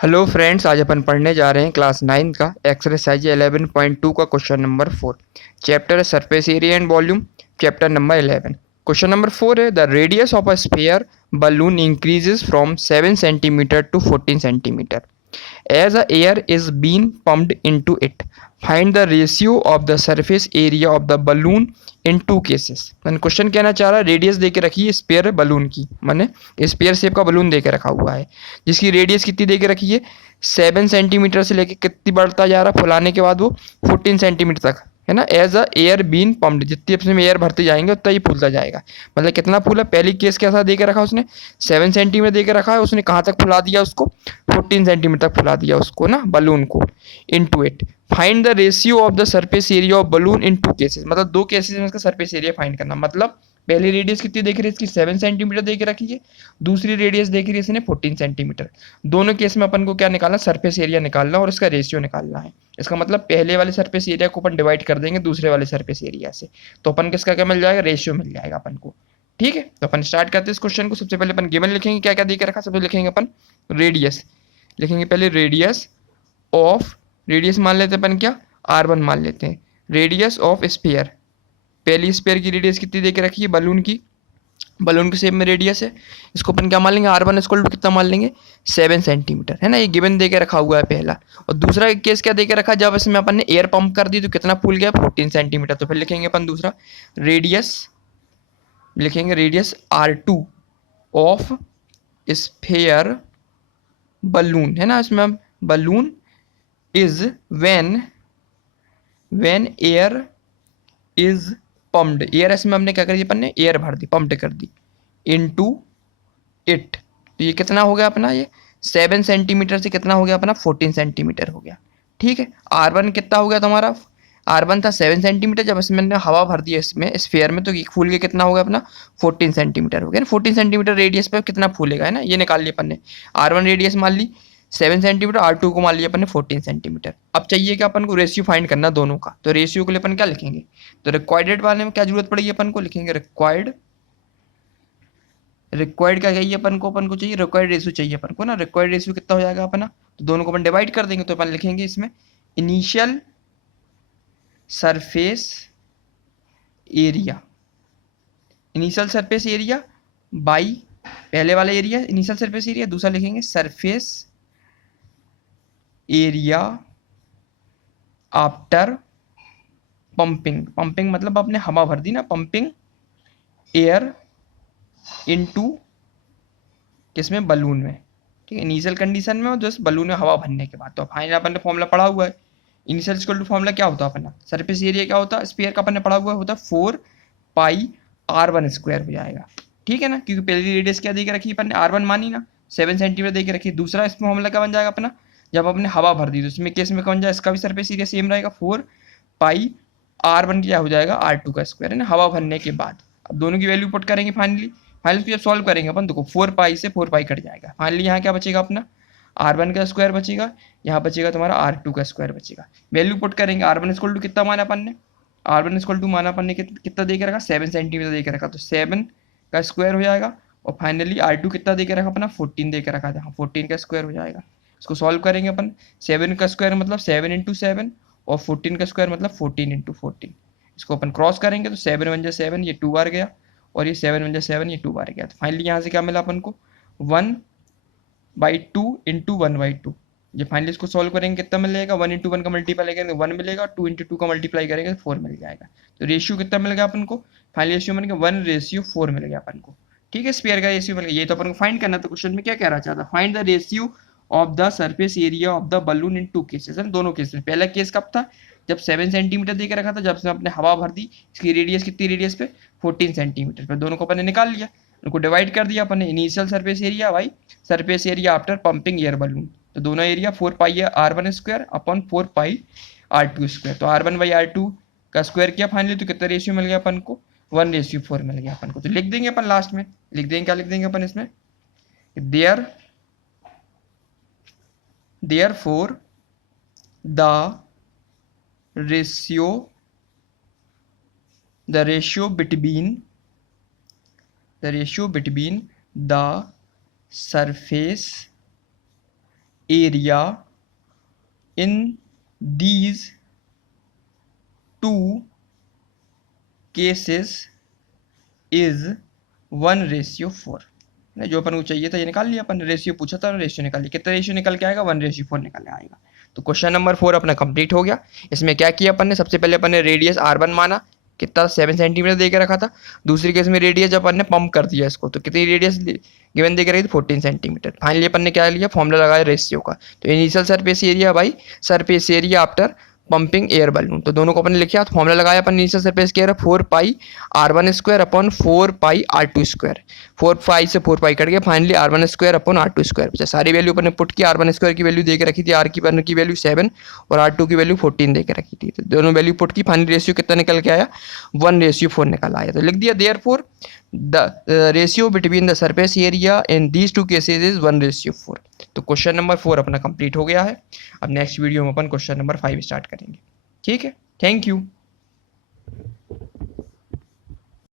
Hello friends, आज अपन पढ़ने जा रहे हैं क्लास 9 का एक्सरसाइज 11.2 का क्वेश्चन नंबर 4। चैप्टर है surface area and volume. Chapter number 11। Question number 4 है the radius of a sphere balloon increases from 7 centimetre to 14 centimetre as a air is being pumped into it. Find the ratio of the surface area of the balloon in two cases। मैंने question कहना चाह रहा है, radius दे के रखी है spare balloon की, मैंने स्पेयर शेप का बलून दे के रखा हुआ है जिसकी रेडियस कितनी दे के रखी है 7 सेंटीमीटर से लेके कितनी बढ़ता जा रहा है फुलाने के बाद वो 14 सेंटीमीटर तक, है ना। As a air been pumped, जितनी अपने में एयर भरते जाएंगे उतना ही फूलता जाएगा। मतलब कितना फूला, पहली केस कैसा दे के रखा उसने 7 सेंटीमीटर दे के रखा है, उसने कहाँ तक फुला दिया उसको 14 सेंटीमीटर तक फुला दिया उसको ना बलून को। Into it find the ratio of the surface area of balloon in two cases. मतलब दो केसेस में इसका सरफेस एरिया फाइंड करना। मतलब पहली रेडियस कितनी देख रही है इसकी 7 सेंटीमीटर दे के रखी है, दूसरी रेडियस देख रही है इसने 14 सेंटीमीटर। दोनों केस में अपन को क्या निकालना, सरफेस एरिया निकालना और इसका रेशियो निकालना है। इसका मतलब पहले वाले सरफेस एरिया को अपन डिवाइड कर देंगे दूसरे वाले सरफेस एरिया से, तो अपन किसका क्या मिल जाएगा, रेशियो मिल जाएगा अपन को। ठीक है, तो अपन स्टार्ट करते हैं इस क्वेश्चन को। सबसे पहले अपन गिवन लिखेंगे, क्या क्या देके रखा। सबसे लिखेंगे अपन रेडियस, लिखेंगे पहले रेडियस ऑफ, रेडियस मान लेते हैं अपन क्या, r1 मान लेते हैं। रेडियस ऑफ स्फीयर, पहली स्फीयर की रेडियस कितनी देके रखी है बलून की, बलून के शेप में रेडियस है, इसको अपन क्या मान लेंगे, r1 इक्वल टू कितना मान लेंगे 7 सेंटीमीटर, है ना। ये गिवन देके रखा हुआ है पहला। और दूसरा केस क्या देके रखा, जब इसमें अपन ने एयर पंप कर दी तो कितना फूल गया 14 सेंटीमीटर। तो फिर लिखेंगे अपन दूसरा रेडियस, लिखेंगे radius r2 of sphere balloon, है ना। इसमें balloon is when air is pumped, air इसमें हमने क्या कर दी, अपन ने एयर भर दी, पम्प्ड कर दी इनटू इट। तो ये कितना हो गया अपना, ये 7 सेंटीमीटर से कितना हो गया अपना 14 सेंटीमीटर हो गया। ठीक है, r1 कितना हो गया तुम्हारा, r1 था 7 सेंटीमीटर, जब इसमें हमने हवा भर दी इसमें स्फीयर में तो ये फूल के कितना होगा अपना 14 सेंटीमीटर हो गया ना। 14 सेंटीमीटर रेडियस पे कितना फूलेगा, है ना, ये निकाल लिया अपन ने। r1 रेडियस मान ली 7 सेंटीमीटर, r2 को मान लिया अपन ने 14 सेंटीमीटर। अब चाहिए क्या अपन को, रेशियो फाइंड करना दोनों का। तो रेशियो के लिए अपन क्या लिखेंगे, तो रिक्वायर्ड वाले में क्या जरूरत पड़ेगी अपन को, लिखेंगे रिक्वायर्ड, रिक्वायर्ड क्या चाहिए अपन को, अपन को चाहिए रिक्वायर्ड रेशियो चाहिए अपन को ना। रिक्वायर्ड रेशियो कितना हो जाएगा अपना, तो दोनों को अपन डिवाइड कर देंगे। तो अपन लिखेंगे इसमें initial surface area, initial surface area by पहले वाला एरिया इनिशियल सरफेस एरिया, दूसरा लिखेंगे surface area after pumping. Pumping मतलब आपने हवा भर दी ना, पंपिंग एयर इनटू किसमें, बलून में। ठीक है, इनिशियल कंडीशन में और जस्ट बलून में हवा भरने के बाद। तो फाइनल अपन ने फॉर्मूला पढ़ा हुआ है, इनिशियल इक्वल टू फॉर्मूला क्या होता है अपना, सरफेस एरिया क्या होता है स्फीयर का अपन ने पढ़ा हुआ होता है 4 पाई r1 स्क्वायर हो जाएगा। ठीक है ना, क्योंकि पहली रेडियस क्या दे के रखी अपन ने, r1 मानी ना 7 सेंटीमीटर दे के रखी। दूसरा इसमें फॉर्मूला क्या बन जाएगा अपना, जब अपने हवा भर दी तो इसमें केस में कौन जाए, इसका भी सरफेस एरिया सेम रहेगा 4 पाई r1 क्या हो जाएगा r2 का स्क्वायर, है ना, हवा भरने के बाद। अब दोनों की वैल्यू पुट करेंगे फाइनली, फाइनली जब सॉल्व करेंगे अपन देखो 4 पाई से 4 पाई कट जाएगा। फाइनली यहाँ क्या बचेगा अपना, r1 का स्क्वायर बचेगा, यहाँ बचेगा तुम्हारा r2 का स्क्वायर बचेगा। वैल्यू पुट करेंगे, r1 इक्वल टू कितना माना अपन ने, r1 इक्वल टू माना अपन ने कितना दे के रखा 7 सेंटीमीटर दे के रखा, तो 7 का स्क्वायर हो जाएगा। और फाइनली r2 कितना दे के रखा अपना 14 दे के रखा था, 14 का स्क्वायर हो जाएगा। इसको सॉल्व करेंगे अपन, 7 का स्क्वायर मतलब 7 इंटू 7 और 14 का स्क्वायर मतलब 14 इंटू 14। इसको अपन क्रॉस करेंगे तो 7 वन जा 7, ये 2 बार गया, और ये 7 वन जा 7, ये 2 बार गया। तो फाइनली यहाँ से क्या मिला अपन को 1/2 इंटू 1/2। ये फाइनली इसको सॉल्व करेंगे कितना मिलेगा, 1 इंटू 1 का मल्टीप्लाई करेंगे 1 मिलेगा, 2 इंटू 2 का मल्टीप्लाई करेंगे तो 4 मिल जाएगा। तो रेशियो कितना मिल गया अपन को, फाइनली रेशियो मिल गया 1:4 मिल गया अपन को। ठीक है, स्फीयर का रेशियो मिल गया। ये तो अपन को फाइंड करना था, क्वेश्चन में क्या कह रहा चाहता, find the ratio of the surface area of the balloon in two cases, दोनों केस में। पहला केस कब था, जब 7 सेंटीमीटर देकर रखा था, जब से अपने हवा भर दी, इसकी रेडियस कितनी रेडियस पे 14 सेंटीमीटर पे। दोनों को अपन ने निकाल लिया, उनको डिवाइड कर दिया अपन ने, initial surface area by surface area after pumping air balloon. तो दोनों एरिया 4 पाई है r1 स्क्वायर अपॉन 4 पाई r2 स्क्वायर। तो r1 बाई r2 का स्क्वायर किया फाइनली, तो कितना रेशियो मिल गया अपन को 1:4 मिल गया अपन को। तो लिख देंगे अपन लास्ट में, लिख देंगे क्या लिख देंगे अपन इसमें, therefore the ratio between the surface area in these two cases is 1:4। जो अपन को चाहिए था ये निकाल लिया अपन, रेशियो पूछा था, रेशियो निकाल लिया। कितना रेशियो निकल के आएगा? 1:4 निकल आएगा। तो क्वेश्चन नंबर 4 अपना कंप्लीट हो गया। इसमें क्या किया अपन ने, सबसे पहले अपन ने रेडियस R1 माना, कितना 7 सेंटीमीटर दे के रखा था। दूसरी केस में रेडियस जब अपन ने पंप कर दिया इसको, तो कितनी रेडियस गिवन दे के रखी थी? 14 सेंटीमीटर। फाइनली अपन ने क्या लिया? फॉर्मूला लगाया रेशियो का। तो initial surface area by surface area after pumping air balloon, तो दोनों को अपन ने लिखा, तो फॉर्मूला लगाया अपन इनिशियल सरफेस के 4 पाई R1 स्क्वायर अपॉन 4 पाई R2 स्क्वायर। 4 पाई से 4 पाई कट गया, finally R1 square upon R2 square. सारी वैल्यू अपन ने पुट की। R1 स्क्वायर की वैल्यू दे के रखी थी, R की वन की वैल्यू 7 और R2 की वैल्यू 14 दे के रखी थी। तो दोनों वैल्यू पुट की, फाइनली रेशियो कितना निकल के आया? 1:4 निकल आया। तो लिख दिया therefore the ratio between the surface area in these two cases is 1:4। तो क्वेश्चन नंबर 4 अपना कंप्लीट हो गया है। अब नेक्स्ट वीडियो में अपन क्वेश्चन नंबर 5 स्टार्ट करेंगे। ठीक है, थैंक यू।